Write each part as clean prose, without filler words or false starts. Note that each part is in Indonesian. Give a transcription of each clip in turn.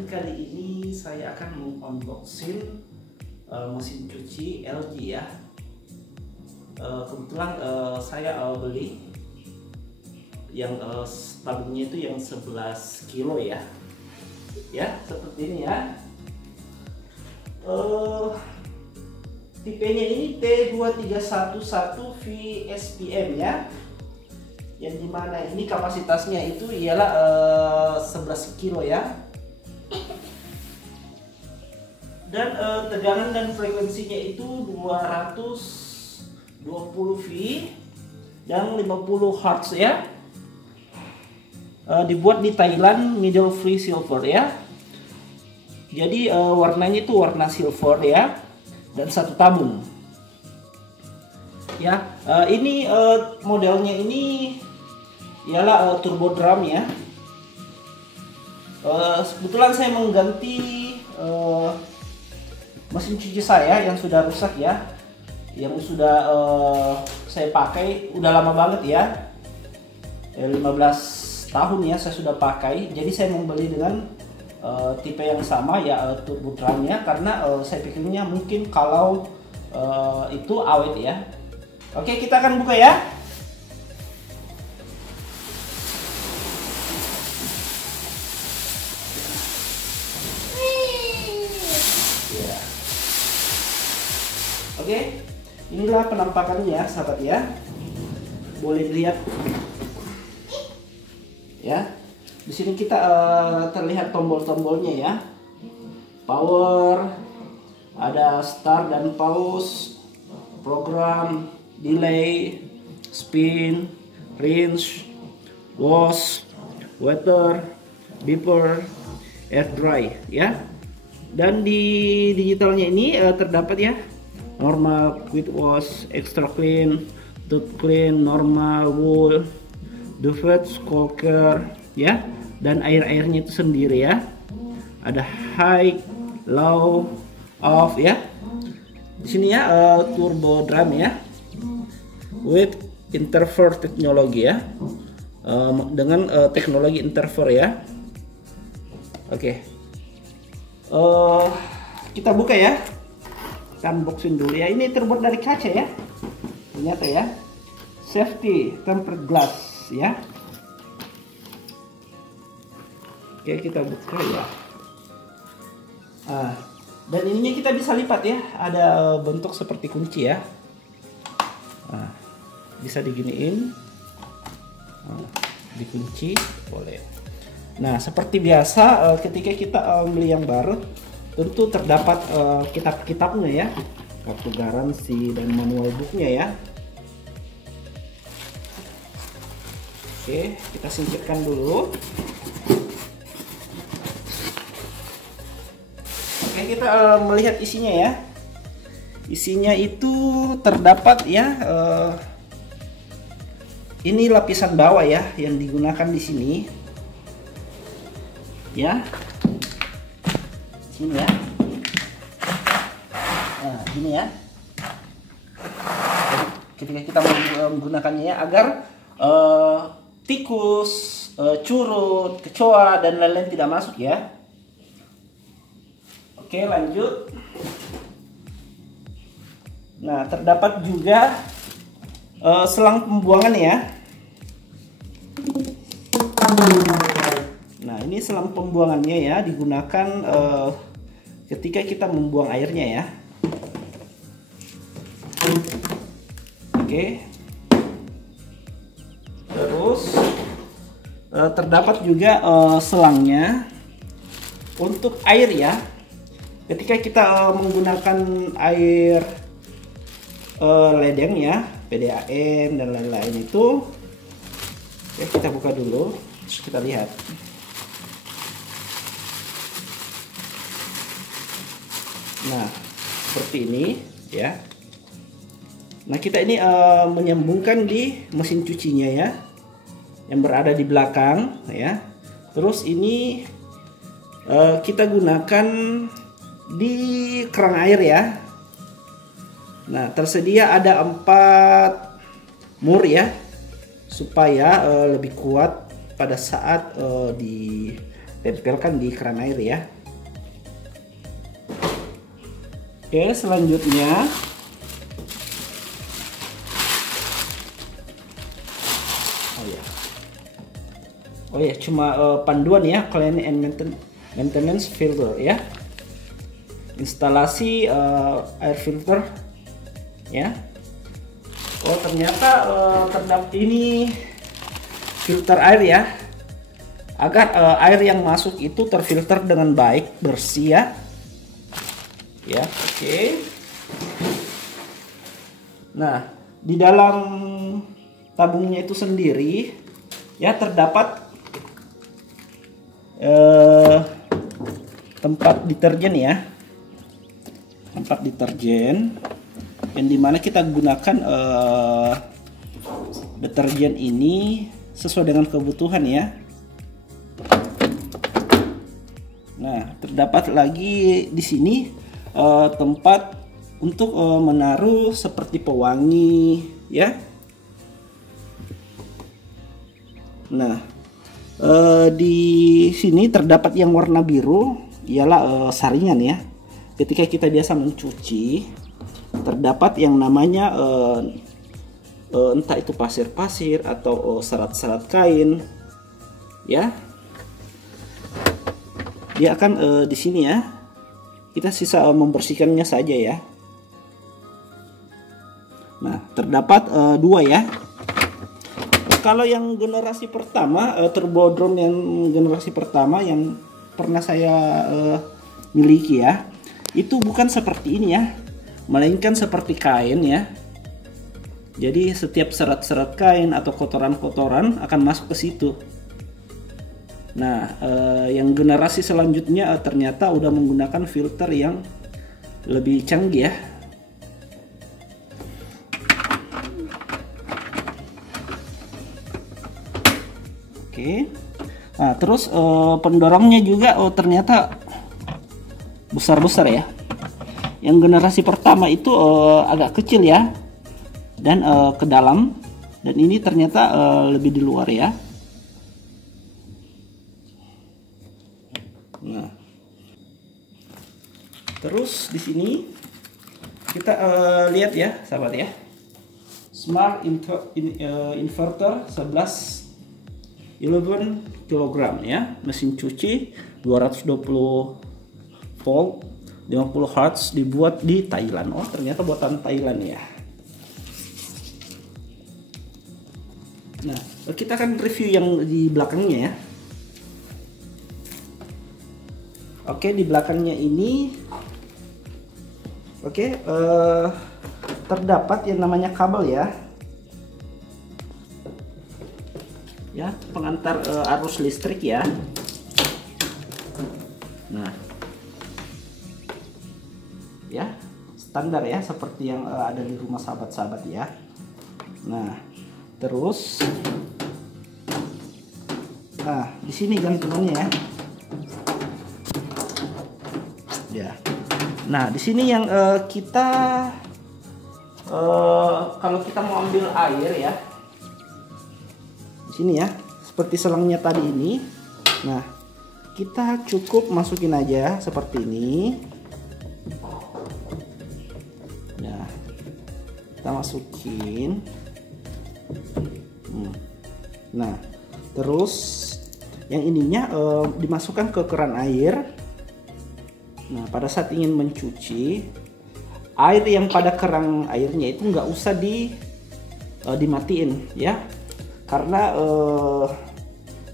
Jadi kali ini saya akan mengunboxing mesin cuci LG ya. Kebetulan saya beli yang tabungnya itu yang 11 kilo ya. Ya, seperti ini ya. Tipenya ini T2311 VSPM ya. Yang dimana ini kapasitasnya itu ialah 11 kilo ya, dan tegangan dan frekuensinya itu 220 V dan 50 Hz ya. Dibuat di Thailand Middle Free Silver ya. Jadi warnanya itu warna silver ya, dan satu tabung ya. Ini modelnya ini ialah turbo drum ya. Kebetulan saya mengganti mesin cuci saya yang sudah rusak ya, yang sudah saya pakai udah lama banget ya, 15 tahun ya saya sudah pakai. Jadi saya membeli dengan tipe yang sama ya, turbo drumnya, karena saya pikirnya mungkin kalau itu awet ya. Oke, kita akan buka ya. Oke, inilah penampakannya ya, sahabat ya. Boleh dilihat ya. Di sini kita terlihat tombol-tombolnya ya. Power, ada start dan pause, program, delay, spin, rinse, wash, water, beeper, air dry ya. Dan di digitalnya ini terdapat ya, normal, quick wash, extra clean, tooth clean, normal, wool, duvet, squawker ya, dan air-airnya itu sendiri ya. Ada high, low, off ya. Di sini ya turbo drum ya, with interfer teknologi ya, dengan teknologi interfer ya. Oke, kita buka ya. Kita unboxing dulu ya. Ini terbuat dari kaca ya, ternyata ya. Safety tempered glass ya. Oke, kita buka ya. Dan ininya kita bisa lipat ya. Ada bentuk seperti kunci ya. Bisa diginiin, dikunci boleh. Nah, seperti biasa ketika kita beli yang baru, tentu terdapat kitab-kitabnya ya, kartu garansi dan manual booknya ya. Oke, kita singkirkan dulu. Oke, kita melihat isinya ya. Isinya itu terdapat ya, ini lapisan bawah ya yang digunakan di sini ya. Sini ya. Nah, gini ya. Ketika kita menggunakannya ya, agar tikus, curut, kecoa dan lain-lain tidak masuk ya. Oke, lanjut. Nah, terdapat juga selang pembuangan ya. Nah, ini selang pembuangannya ya, digunakan ketika kita membuang airnya ya. Oke. Terus terdapat juga selangnya untuk air ya. Ketika kita menggunakan air ledeng ya, PDAM dan lain-lain itu. Oke, kita buka dulu, terus kita lihat. Nah, seperti ini ya. Nah, kita ini menyambungkan di mesin cucinya ya, yang berada di belakang ya. Terus ini kita gunakan di keran air ya. Nah, tersedia ada 4 mur ya, supaya lebih kuat pada saat tempelkan di keran air ya. Oke, selanjutnya cuma panduan ya, cleaning and maintenance filter ya. Instalasi air filter ya. Oh, ternyata terdapat ini filter air ya, agar air yang masuk itu terfilter dengan baik, bersih ya. Ya, oke. Nah, di dalam tabungnya itu sendiri ya terdapat tempat deterjen ya, tempat deterjen yang dimana kita gunakan deterjen ini sesuai dengan kebutuhan ya. Nah, terdapat lagi di sini tempat untuk menaruh seperti pewangi ya. Nah, di sini terdapat yang warna biru, ialah saringan ya. Ketika kita biasa mencuci, terdapat yang namanya entah itu pasir-pasir atau serat-serat kain ya. Dia akan di sini ya, kita sisa membersihkannya saja ya. Nah, terdapat dua ya. Kalau yang generasi pertama, turbo drone yang generasi pertama yang pernah saya miliki ya, itu bukan seperti ini ya, melainkan seperti kain ya. Jadi setiap serat-serat kain atau kotoran-kotoran akan masuk ke situ. Nah, yang generasi selanjutnya ternyata udah menggunakan filter yang lebih canggih ya. Oke. Nah, terus pendorongnya juga ternyata besar-besar ya. Yang generasi pertama itu agak kecil ya, dan ke dalam, dan ini ternyata lebih di luar ya. Nah, terus di sini kita lihat ya, sahabat ya, Smart Inverter 11 kg ya, mesin cuci 220 volt 50 Hz, dibuat di Thailand. Oh, ternyata buatan Thailand ya. Nah, kita akan review yang di belakangnya ya. Oke, di belakangnya ini terdapat yang namanya kabel ya. Ya, pengantar arus listrik ya. Nah, ya, standar ya, seperti yang ada di rumah sahabat-sahabat ya. Nah, terus di sini gantungannya ya. Ya. Nah, di sini yang kita kalau kita mau ambil air ya, di sini ya, seperti selangnya tadi ini. Nah, kita cukup masukin aja seperti ini. Nah, kita masukin. Nah, terus yang ininya dimasukkan ke keran air. Nah, pada saat ingin mencuci, air yang pada keran airnya itu nggak usah dimatiin ya, karena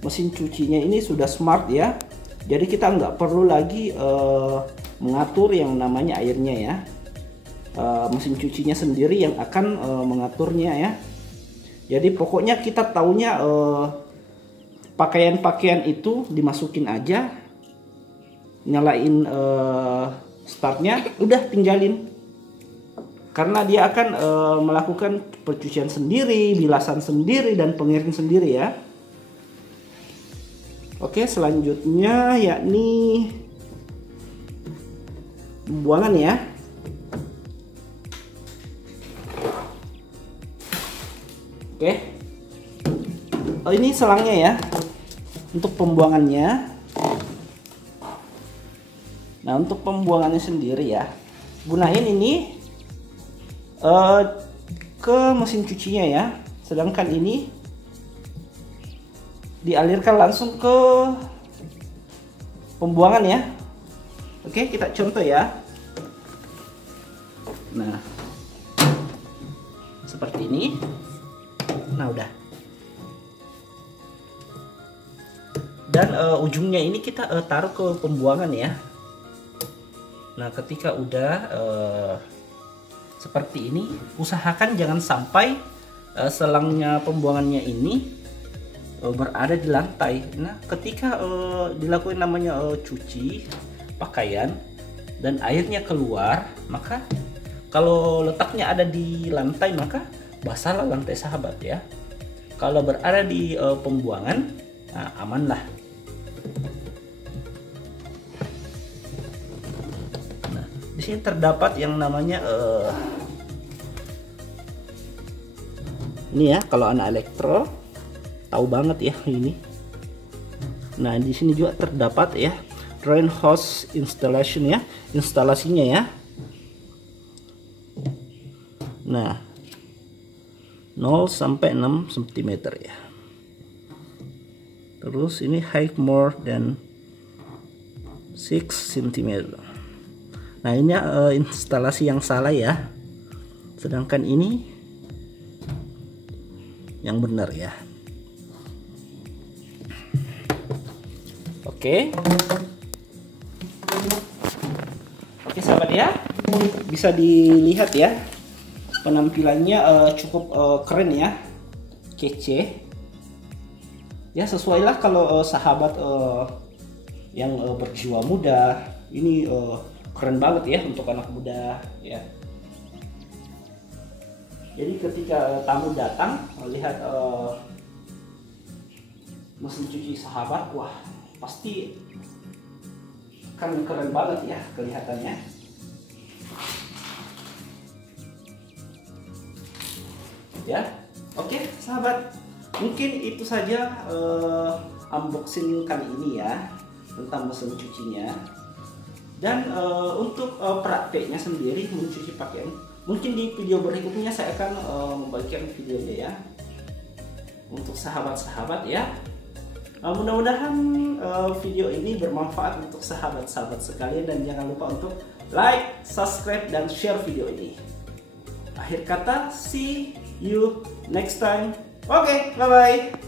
mesin cucinya ini sudah smart ya. Jadi kita nggak perlu lagi mengatur yang namanya airnya ya. Mesin cucinya sendiri yang akan mengaturnya ya. Jadi pokoknya kita taunya pakaian-pakaian itu dimasukin aja, nyalain startnya, udah tinggalin, karena dia akan melakukan pencucian sendiri, bilasan sendiri, dan pengiring sendiri ya. Oke, selanjutnya yakni pembuangan ya. Oke, ini selangnya ya untuk pembuangannya. Nah, untuk pembuangannya sendiri ya, gunain ini ke mesin cucinya ya. Sedangkan ini dialirkan langsung ke pembuangan ya. Oke, kita contoh ya. Nah, seperti ini. Nah, udah. Dan ujungnya ini kita taruh ke pembuangan ya. Nah, ketika udah seperti ini, usahakan jangan sampai selangnya pembuangannya ini berada di lantai. Nah, ketika dilakukan namanya cuci pakaian dan airnya keluar, maka kalau letaknya ada di lantai maka basahlah lantai sahabat ya. Kalau berada di pembuangan, nah, aman lah. Nah, di sini terdapat yang namanya ini ya, kalau anak elektro tahu banget ya ini. Nah, di sini juga terdapat ya drain hose installation ya, instalasinya ya. Nah, 0 sampai 6 cm ya. Terus ini height more than 6 cm. Nah, ini instalasi yang salah ya. Sedangkan ini yang benar ya. Oke. Oke sahabat ya, bisa dilihat ya, penampilannya cukup keren ya, kece ya. Sesuai lah kalau sahabat yang berjiwa muda, ini keren banget ya untuk anak muda ya. Jadi ketika tamu datang melihat mesin cuci sahabat, wah pasti kan keren banget ya kelihatannya. Ya, oke sahabat, mungkin itu saja unboxing kali ini ya tentang mesin cucinya. Dan untuk prakteknya sendiri mencuci pakaian, mungkin di video berikutnya saya akan membagikan videonya ya untuk sahabat-sahabat ya. Mudah-mudahan video ini bermanfaat untuk sahabat-sahabat sekalian, dan jangan lupa untuk like, subscribe, dan share video ini. Akhir kata, see you next time. Oke, bye-bye.